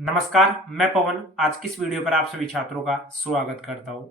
नमस्कार, मैं पवन आज की इस वीडियो पर आप सभी छात्रों का स्वागत करता हूं।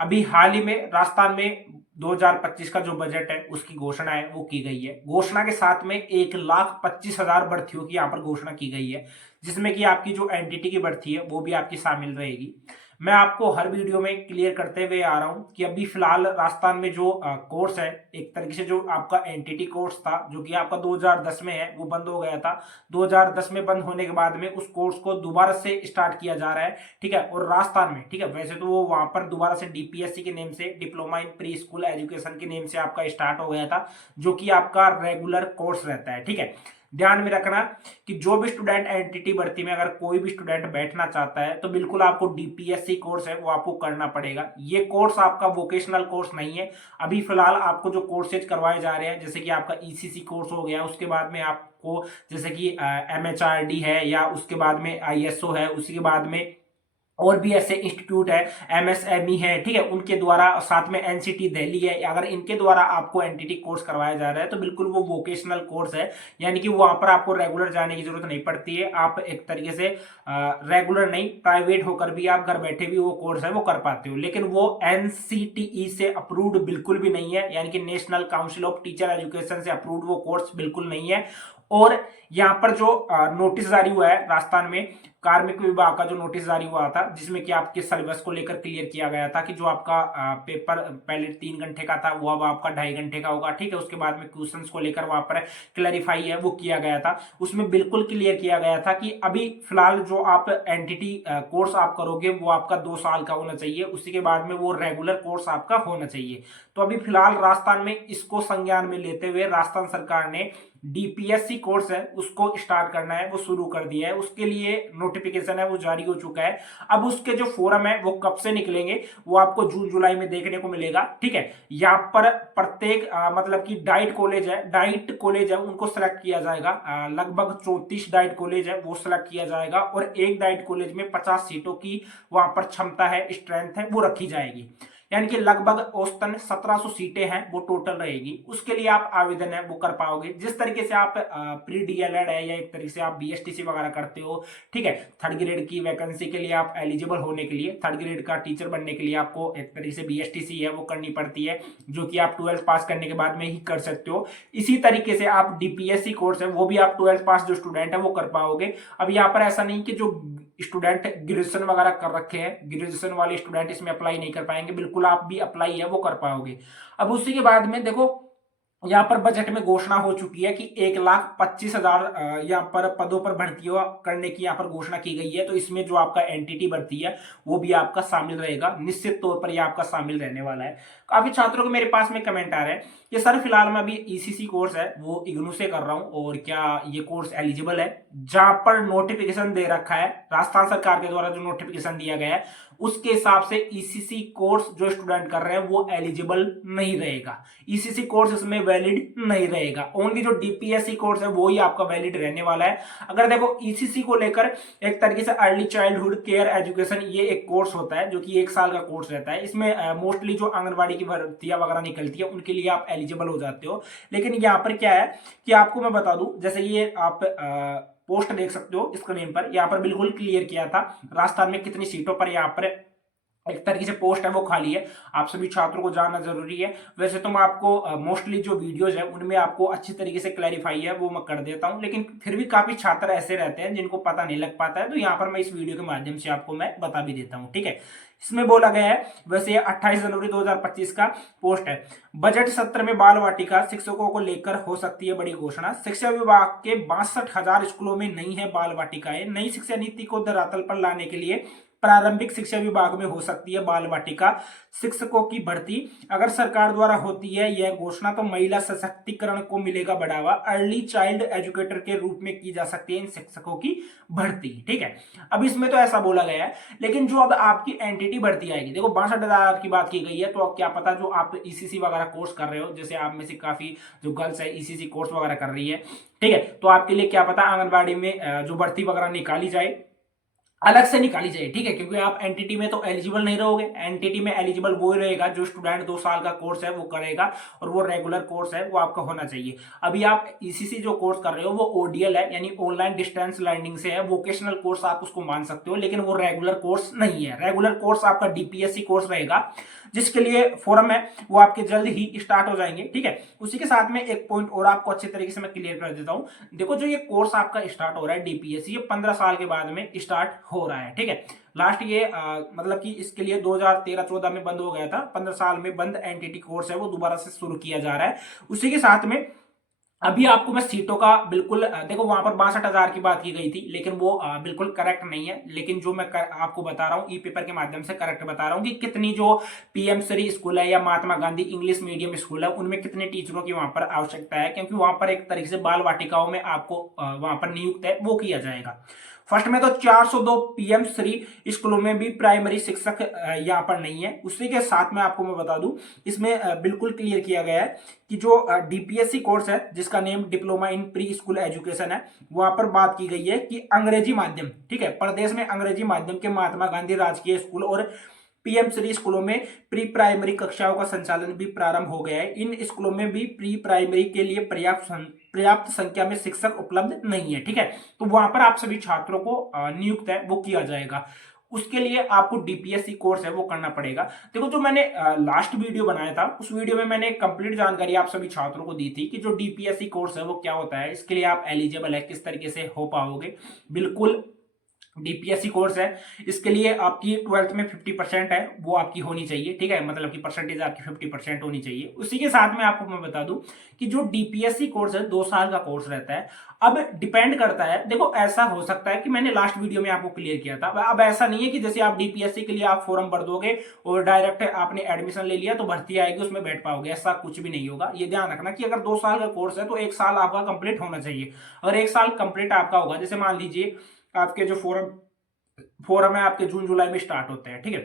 अभी हाल ही में राजस्थान में 2025 का जो बजट है उसकी घोषणा है वो की गई है। घोषणा के साथ में 1,25,000 भर्तियों की यहाँ पर घोषणा की गई है, जिसमें कि आपकी जो एनटीटी की भर्ती है वो भी आपकी शामिल रहेगी। मैं आपको हर वीडियो में क्लियर करते हुए आ रहा हूं कि अभी फिलहाल राजस्थान में जो कोर्स है, एक तरीके से जो आपका एनटीटी कोर्स था जो कि आपका 2010 में है वो बंद हो गया था। 2010 में बंद होने के बाद में उस कोर्स को दोबारा से स्टार्ट किया जा रहा है, ठीक है। और राजस्थान में, ठीक है, वैसे तो वो वहां पर दोबारा से डीपीएससी के नेम से, diploma in pre school education के नेम से आपका स्टार्ट हो गया था, जो कि आपका रेगुलर कोर्स रहता है, ठीक है। ध्यान में रखना कि जो भी स्टूडेंट एनटीटी भर्ती में अगर कोई भी स्टूडेंट बैठना चाहता है तो बिल्कुल आपको डीपीएससी कोर्स है वो आपको करना पड़ेगा। ये कोर्स आपका वोकेशनल कोर्स नहीं है। अभी फिलहाल आपको जो कोर्सेज करवाए जा रहे हैं, जैसे कि आपका ईसीसी कोर्स हो गया, उसके बाद में आपको जैसे कि एमएचआरडी है, या उसके बाद में आईएसओ है, उसके बाद में और भी ऐसे इंस्टीट्यूट है, एमएसएमई है, ठीक है, उनके द्वारा, साथ में एनसीटी दिल्ली है, अगर इनके द्वारा आपको एनटीटी कोर्स करवाया जा रहा है तो बिल्कुल वो वोकेशनल कोर्स है। यानी कि वहां पर आपको रेगुलर जाने की जरूरत नहीं पड़ती है। आप एक तरीके से रेगुलर नहीं, प्राइवेट होकर भी आप घर बैठे भी वो कोर्स है वो कर पाते हो। लेकिन वो एनसीटीई से अप्रूव्ड बिल्कुल भी नहीं है, यानी कि national council of teacher education से अप्रूव्ड वो कोर्स बिल्कुल नहीं है। और यहाँ पर जो नोटिस जारी हुआ है राजस्थान में, कार्मिक विभाग का जो नोटिस जारी हुआ था, जिसमें कि आपके सिलेबस को लेकर क्लियर किया गया था कि जो आपका पेपर पहले 3 घंटे का था वो अब आपका 2.5 घंटे का होगा, ठीक है। उसके बाद में क्वेश्चंस को लेकर वहां पर क्लैरिफाई है वो किया गया था। उसमें बिल्कुल क्लियर किया गया था कि अभी फिलहाल जो आप एनटीटी कोर्स आप करोगे वो आपका 2 साल का होना चाहिए, उसी के बाद में वो रेगुलर कोर्स आपका होना चाहिए। तो अभी फिलहाल राजस्थान में इसको संज्ञान में लेते हुए राजस्थान सरकार ने डीपीएससी कोर्स है उसको स्टार्ट करना है वो शुरू कर दिया है। उसके लिए नोटिफिकेशन है वो जारी हो चुका है। अब उसके जो फोरम है वो कब से निकलेंगे वो आपको जून जुलाई में देखने को मिलेगा, ठीक है। यहाँ पर प्रत्येक मतलब कि डाइट कॉलेज है उनको सेलेक्ट किया जाएगा। लगभग 34 डाइट कॉलेज है वो सेलेक्ट किया जाएगा, और एक डाइट कॉलेज में 50 सीटों की वहां पर क्षमता है, स्ट्रेंथ है वो रखी जाएगी। यानी कि लगभग औसतन 1700 सीटें हैं वो टोटल रहेगी। उसके लिए आप आवेदन है वो कर पाओगे। जिस तरीके से आप प्री डीएलएड है या एक तरीके से आप बीएसटीसी वगैरह करते हो, ठीक है, थर्ड ग्रेड की वैकेंसी के लिए आप एलिजिबल होने के लिए, थर्ड ग्रेड का टीचर बनने के लिए आपको एक तरीके से बीएसटीसी है वो करनी पड़ती है, जो कि आप 12th पास करने के बाद में ही कर सकते हो। इसी तरीके से आप डीपीएससी कोर्स है वो भी आप 12th पास जो स्टूडेंट है वो कर पाओगे। अब यहाँ पर ऐसा नहीं कि जो स्टूडेंट ग्रेजुएशन वगैरह कर रखे हैं, ग्रेजुएशन वाले स्टूडेंट इसमें अप्लाई नहीं कर पाएंगे, बिल्कुल आप भी अप्लाई है वो कर पाओगे। अब उसी के बाद में देखो, यहाँ पर बजट में घोषणा हो चुकी है कि 1,25,000 यहाँ पर पदों पर भर्तियों करने की यहाँ पर घोषणा की गई है। तो इसमें जो आपका एनटीटी भर्ती है वो भी आपका शामिल रहेगा, निश्चित तौर पर यह आपका शामिल रहने वाला है। काफी छात्रों को मेरे पास में कमेंट आ रहे हैं कि सर फिलहाल मैं अभी ईसीसी कोर्स है वो इग्नू से कर रहा हूं, और क्या ये कोर्स एलिजिबल है। जहां पर नोटिफिकेशन दे रखा है राजस्थान सरकार के द्वारा, जो नोटिफिकेशन दिया गया है उसके हिसाब से ईसीसी कोर्स जो स्टूडेंट कर रहे हैं वो एलिजिबल नहीं रहेगा। ईसीसी कोर्स इसमें वैलिड नहीं रहेगा। ओनली जो डीपीएससी कोर्स है वो ही आपका वैलिड रहने वाला है। अगर देखो ईसीसी को लेकर, एक तरीके से अर्ली चाइल्डहुड केयर एजुकेशन, ये एक कोर्स होता है जो कि 1 साल का कोर्स रहता है। इसमें मोस्टली जो आंगनबाड़ी की भर्तियां वगैरह निकलती है उनके लिए आप एलिजिबल हो जाते हो। लेकिन यहाँ पर क्या है कि आपको मैं बता दूं, जैसे ये आप पोस्ट देख सकते हो स्क्रीन पर, यहाँ पर बिल्कुल क्लियर किया था राजस्थान में कितनी सीटों पर यहाँ पर एक तरीके से पोस्ट है वो खाली है। आप सभी छात्रों को जानना जरूरी है। वैसे तो मैं आपको मोस्टली जो वीडियोज है उनमें आपको अच्छी तरीके से क्लैरिफाई है वो मैं कर देता हूं, लेकिन फिर भी काफी छात्र ऐसे रहते हैं जिनको पता नहीं लग पाता है, तो यहाँ पर मैं इस वीडियो के माध्यम से आपको मैं बता भी देता हूँ, ठीक है। इसमें बोला गया है, वैसे ये 28 जनवरी 2025 का पोस्ट है। बजट सत्र में बाल वाटिका शिक्षकों को लेकर हो सकती है बड़ी घोषणा। शिक्षा विभाग के 62,000 स्कूलों में नहीं है बाल वाटिकाएं। नई शिक्षा नीति को धरातल पर लाने के लिए प्रारंभिक शिक्षा विभाग में हो सकती है बाल वाटिका शिक्षकों की भर्ती। अगर सरकार द्वारा होती है यह घोषणा तो महिला सशक्तिकरण को मिलेगा बढ़ावा। अर्ली चाइल्ड एजुकेटर के रूप में की जा सकती है इन शिक्षकों की भर्ती, ठीक है। अब इसमें तो ऐसा बोला गया है, लेकिन जो अब आपकी एनटीटी भर्ती आएगी, देखो 62,000 की बात की गई है, तो अब क्या पता जो आप ईसीसी वगैरह कोर्स कर रहे हो, जैसे आप में से काफी जो गर्ल्स है ईसीसी कोर्स वगैरह कर रही है, ठीक है, तो आपके लिए क्या पता आंगनबाड़ी में जो भर्ती वगैरह निकाली जाए, अलग से निकाली जाए, ठीक है, क्योंकि आप एनटीटी में तो एलिजिबल नहीं रहोगे। एनटीटी में एलिजिबल वो ही रहेगा जो स्टूडेंट 2 साल का कोर्स है वो करेगा, और वो रेगुलर कोर्स है वो आपका होना चाहिए। अभी आप ईसीसी जो कोर्स कर रहे हो वो ओडीएल है, यानी ऑनलाइन डिस्टेंस लर्निंग से है, वोकेशनल कोर्स आप उसको मान सकते हो, लेकिन वो रेगुलर कोर्स नहीं है। रेगुलर कोर्स आपका डीपीएससी कोर्स रहेगा, जिसके लिए फॉरम है वो आपके जल्द ही स्टार्ट हो जाएंगे, ठीक है। उसी के साथ में एक पॉइंट और आपको अच्छे तरीके से मैं क्लियर कर देता हूं। देखो, जो ये कोर्स आपका स्टार्ट हो रहा है डीपीएससी, ये 15 साल के बाद में स्टार्ट हो रहा है, ठीक है। लास्ट ये मतलब कि इसके लिए 2013-14 में बंद हो गया था, 15 साल में बंद एनटीटी कोर्स है वो दोबारा से शुरू किया जा रहा है। उसी के साथ में अभी आपको मैं सीटों का बिल्कुल देखो, वहां पर 62,000 की बात की गई थी, लेकिन वो बिल्कुल करेक्ट नहीं है। लेकिन जो मैं आपको बता रहा हूँ ई पेपर के माध्यम से करेक्ट बता रहा हूँ कि कितनी जो पीएम श्री स्कूल है या Mahatma Gandhi English medium school है, उनमें कितने टीचरों की वहां पर आवश्यकता है, क्योंकि वहां पर एक तरीके से बाल वाटिकाओं में आपको वहां पर नियुक्त है वो किया जाएगा। फर्स्ट में तो 402 पीएम श्री स्कूलों में भी प्राइमरी शिक्षक यहाँ पर नहीं है। उसी के साथ में आपको मैं बता दूं, इसमें बिल्कुल क्लियर किया गया है कि जो डीपीएससी कोर्स है जिसका name diploma in pre school education है, वहां पर बात की गई है कि अंग्रेजी माध्यम, ठीक है, प्रदेश में अंग्रेजी माध्यम के महात्मा गांधी राजकीय स्कूल और पीएम श्री स्कूलों में प्री प्राइमरी कक्षाओं का संचालन भी प्रारंभ हो गया है। इन स्कूलों में भी प्री प्राइमरी के लिए पर्याप्त संख्या में शिक्षक उपलब्ध नहीं है, ठीक है। तो वहां पर आप सभी छात्रों को नियुक्त है वो किया जाएगा। उसके लिए आपको डीपीएससी कोर्स है वो करना पड़ेगा। देखो, जो मैंने लास्ट वीडियो बनाया था उस वीडियो में मैंने कंप्लीट जानकारी आप सभी छात्रों को दी थी कि जो डीपीएससी कोर्स है वो क्या होता है, इसके लिए आप एलिजिबल है, किस तरीके से हो पाओगे। बिल्कुल डीपीएससी कोर्स है, इसके लिए आपकी 12th में 50% है वो आपकी होनी चाहिए, ठीक है, मतलब कि परसेंटेज आपकी 50% होनी चाहिए। उसी के साथ में आपको मैं बता दूं कि जो डीपीएससी कोर्स है 2 साल का कोर्स रहता है। अब डिपेंड करता है, देखो ऐसा हो सकता है कि मैंने लास्ट वीडियो में आपको क्लियर किया था, अब ऐसा नहीं है कि जैसे आप डीपीएससी के लिए आप फॉर्म भर दोगे और डायरेक्ट आपने एडमिशन ले लिया तो भर्ती आएगी उसमें बैठ पाओगे, ऐसा कुछ भी नहीं होगा। ये ध्यान रखना कि अगर 2 साल का कोर्स है तो 1 साल आपका कंप्लीट होना चाहिए। अगर 1 साल कंप्लीट आपका होगा, जैसे मान लीजिए आपके जो फॉर्म फोरम है आपके जून जुलाई में स्टार्ट होते हैं, ठीक है,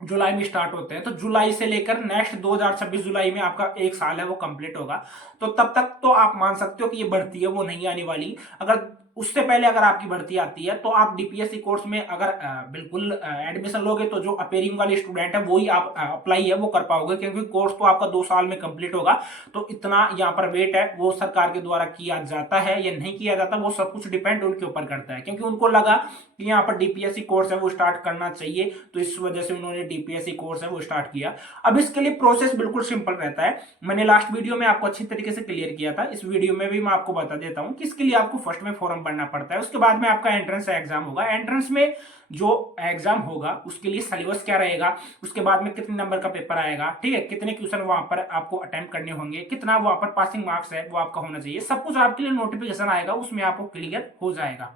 जुलाई में स्टार्ट होते हैं, तो जुलाई से लेकर नेक्स्ट 2026 जुलाई में आपका 1 साल है वो कंप्लीट होगा। तो तब तक तो आप मान सकते हो कि ये भर्ती है वो नहीं आने वाली। अगर उससे पहले अगर आपकी भर्ती आती है तो आप डीपीएससी कोर्स में अगर बिल्कुल एडमिशन लोगे तो जो अपेयरिंग वाले स्टूडेंट है वही आप अप्लाई है वो कर पाओगे, क्योंकि कोर्स तो आपका 2 साल में कंप्लीट होगा। तो इतना यहाँ पर वेट है वो सरकार के द्वारा किया जाता है या नहीं किया जाता, वो सब कुछ डिपेंड उनके ऊपर करता है, क्योंकि उनको लगा कि यहाँ पर डीपीएससी कोर्स है वो स्टार्ट करना चाहिए, तो इस वजह से उन्होंने डीपीएससी कोर्स है वो स्टार्ट किया। अब इसके लिए प्रोसेस बिल्कुल सिंपल रहता है, मैंने लास्ट वीडियो में आपको अच्छी तरीके से क्लियर किया था, इस वीडियो में भी मैं आपको बता देता हूं कि इसके लिए आपको फर्स्ट में फॉर्म भरना पड़ता है, उसके बाद में आपका एंट्रेंस एग्जाम होगा। एंट्रेंस में जो एग्जाम होगा उसके लिए सिलेबस क्या रहेगा, उसके बाद में कितने नंबर का पेपर आएगा, ठीक है, कितने क्वेश्चन वहां पर आपको अटेम्प्ट करने होंगे, कितना वहां पर पासिंग मार्क्स है वो आपका होना चाहिए, सब कुछ आपके लिए नोटिफिकेशन आएगा उसमें आपको क्लियर हो जाएगा।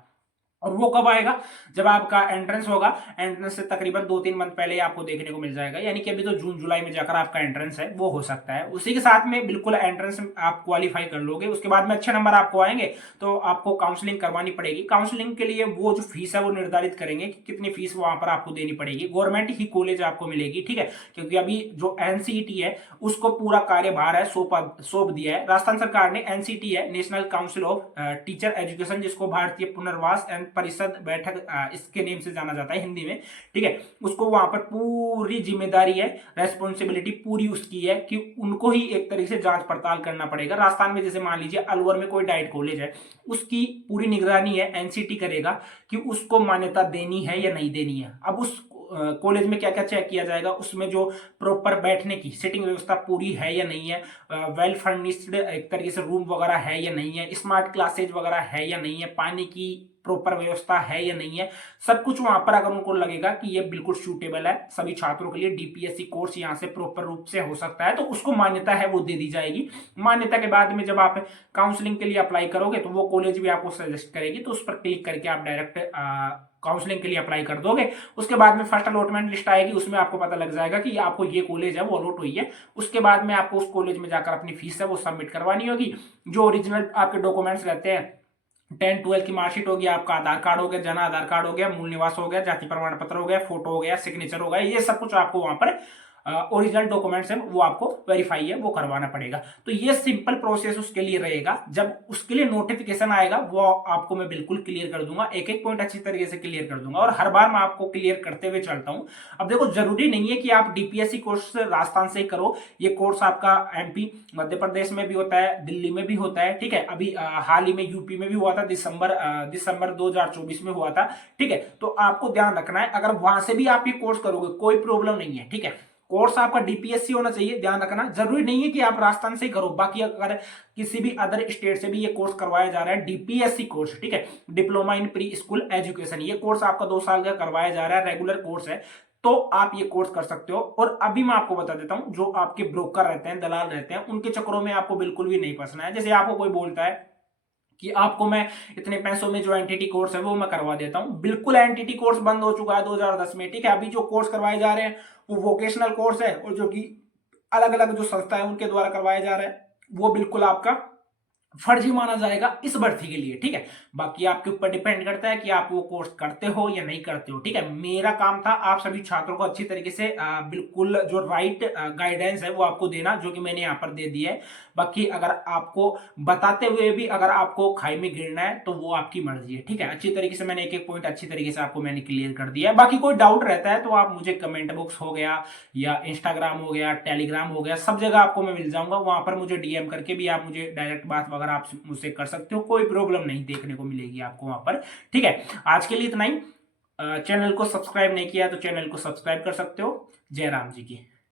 और वो कब आएगा, जब आपका एंट्रेंस होगा, एंट्रेंस से तकरीबन 2-3 मंथ पहले आपको देखने को मिल जाएगा, यानी कि अभी तो जून जुलाई में जाकर आपका एंट्रेंस है वो हो सकता है। उसी के साथ में बिल्कुल एंट्रेंस आप क्वालिफाई कर लोगे, उसके बाद में अच्छे नंबर आपको आएंगे तो आपको काउंसलिंग करवानी पड़ेगी। काउंसलिंग के लिए वो जो फीस है वो निर्धारित करेंगे कि कितनी फीस वहां पर आपको देनी पड़ेगी। गवर्नमेंट ही कॉलेज आपको मिलेगी, ठीक है, क्योंकि अभी जो एनसीईटी है उसको पूरा कार्यभार है सौंप दिया है राजस्थान सरकार ने। एनसीटी है, national council of teacher education, जिसको भारतीय पुनर्वास एंड परिषद बैठक इसके नेम से जाना जाता है हिंदी में, ठीक है, उसको वहां पर पूरी जिम्मेदारी है, रेस्पॉन्सिबिलिटी पूरी उसकी है कि उनको ही एक तरीके से जांच पड़ताल करना पड़ेगा। राजस्थान में जैसे मान लीजिए अलवर में कोई डाइट कॉलेज है, उसकी पूरी निगरानी है एनसीटी करेगा कि उसको मान्यता देनी है या नहीं देनी है। अब उस कॉलेज में क्या क्या चेक किया जाएगा, उसमें जो प्रॉपर बैठने की सिटिंग व्यवस्था पूरी है या नहीं है, वेल फर्निश्ड एक तरीके से रूम वगैरह है या नहीं है, स्मार्ट क्लासेज वगैरह है या नहीं है, पानी की प्रॉपर व्यवस्था है या नहीं है, सब कुछ वहां पर अगर उनको लगेगा कि ये बिल्कुल सूटेबल है सभी छात्रों के लिए, डीपीएससी कोर्स यहाँ से प्रॉपर रूप से हो सकता है, तो उसको मान्यता है वो दे दी जाएगी। मान्यता के बाद में जब आप काउंसलिंग के लिए अप्लाई करोगे तो वो कॉलेज भी आपको सजेस्ट करेगी, तो उस पर क्लिक करके आप डायरेक्ट काउंसलिंग के लिए अप्लाई कर दोगे। उसके बाद में फर्स्ट अलॉटमेंट लिस्ट आएगी, उसमें आपको पता लग जाएगा कि आपको ये कॉलेज है वो अलॉट हुई है। उसके बाद में आपको उस कॉलेज में जाकर अपनी फीस है वो सबमिट करवानी होगी। जो ओरिजिनल आपके डॉक्यूमेंट्स रहते हैं, 10-12 की मार्कशीट हो गया, आपका आधार कार्ड हो गया, जन आधार कार्ड हो गया, मूल निवास हो गया, जाति प्रमाण पत्र हो गया, फोटो हो गया, सिग्नेचर हो गया, ये सब कुछ आपको वहां पर ओरिजिनल डॉक्यूमेंट्स है वो आपको वेरीफाई है वो करवाना पड़ेगा। तो ये सिंपल प्रोसेस उसके लिए रहेगा। जब उसके लिए नोटिफिकेशन आएगा वो आपको मैं बिल्कुल क्लियर कर दूंगा, एक एक पॉइंट अच्छी तरीके से क्लियर कर दूंगा और हर बार मैं आपको क्लियर करते हुए चलता हूं। अब देखो जरूरी नहीं है कि आप डीपीएससी कोर्स राजस्थान से ही करो, ये कोर्स आपका एमपी मध्य प्रदेश में भी होता है, दिल्ली में भी होता है, ठीक है। अभी हाल ही में यूपी में भी हुआ था, दिसंबर 2024 में हुआ था, ठीक है। तो आपको ध्यान रखना है, अगर वहां से भी आप ये कोर्स करोगे कोई प्रॉब्लम नहीं है, ठीक है। कोर्स आपका डीपीएससी होना चाहिए, ध्यान रखना। जरूरी नहीं है कि आप राजस्थान से करो, बाकी अगर किसी भी अदर स्टेट से भी ये कोर्स करवाया जा रहा है, डीपीएससी कोर्स, ठीक है, diploma in pre school education, ये कोर्स आपका 2 साल का करवाया जा रहा है, रेगुलर कोर्स है, तो आप ये कोर्स कर सकते हो। और अभी मैं आपको बता देता हूं, जो आपके ब्रोकर रहते हैं, दलाल रहते हैं, उनके चक्करों में आपको बिल्कुल भी नहीं फंसना है। जैसे आपको कोई बोलता है कि आपको मैं इतने पैसों में जो एनटीटी कोर्स है वो मैं करवा देता हूं, बिल्कुल एनटीटी कोर्स बंद हो चुका है 2010 में, ठीक है। अभी जो कोर्स करवाए जा रहे हैं वो वोकेशनल कोर्स है, और जो कि अलग अलग जो संस्था है उनके द्वारा करवाया जा रहा है वो बिल्कुल आपका फर्जी माना जाएगा इस भर्ती के लिए, ठीक है। बाकी आपके ऊपर डिपेंड करता है कि आप वो कोर्स करते हो या नहीं करते हो, ठीक है। मेरा काम था आप सभी छात्रों को अच्छी तरीके से बिल्कुल जो राइट गाइडेंस है वो आपको देना, जो कि मैंने यहाँ पर दे दिया है। बाकी अगर आपको बताते हुए भी अगर आपको खाई में गिरना है तो वो आपकी मर्जी है, ठीक है। अच्छी तरीके से मैंने एक एक पॉइंट अच्छी तरीके से आपको मैंने क्लियर कर दिया है। बाकी कोई डाउट रहता है तो आप मुझे कमेंट बॉक्स हो गया या इंस्टाग्राम हो गया, टेलीग्राम हो गया, सब जगह आपको मैं मिल जाऊंगा, वहां पर मुझे डीएम करके भी आप मुझे डायरेक्ट बात वगैरह आप मुझसे कर सकते हो, कोई प्रॉब्लम नहीं देखने को मिलेगी आपको वहां पर, ठीक है। आज के लिए इतना ही। चैनल को सब्सक्राइब नहीं किया तो चैनल को सब्सक्राइब कर सकते हो। जय राम जी की।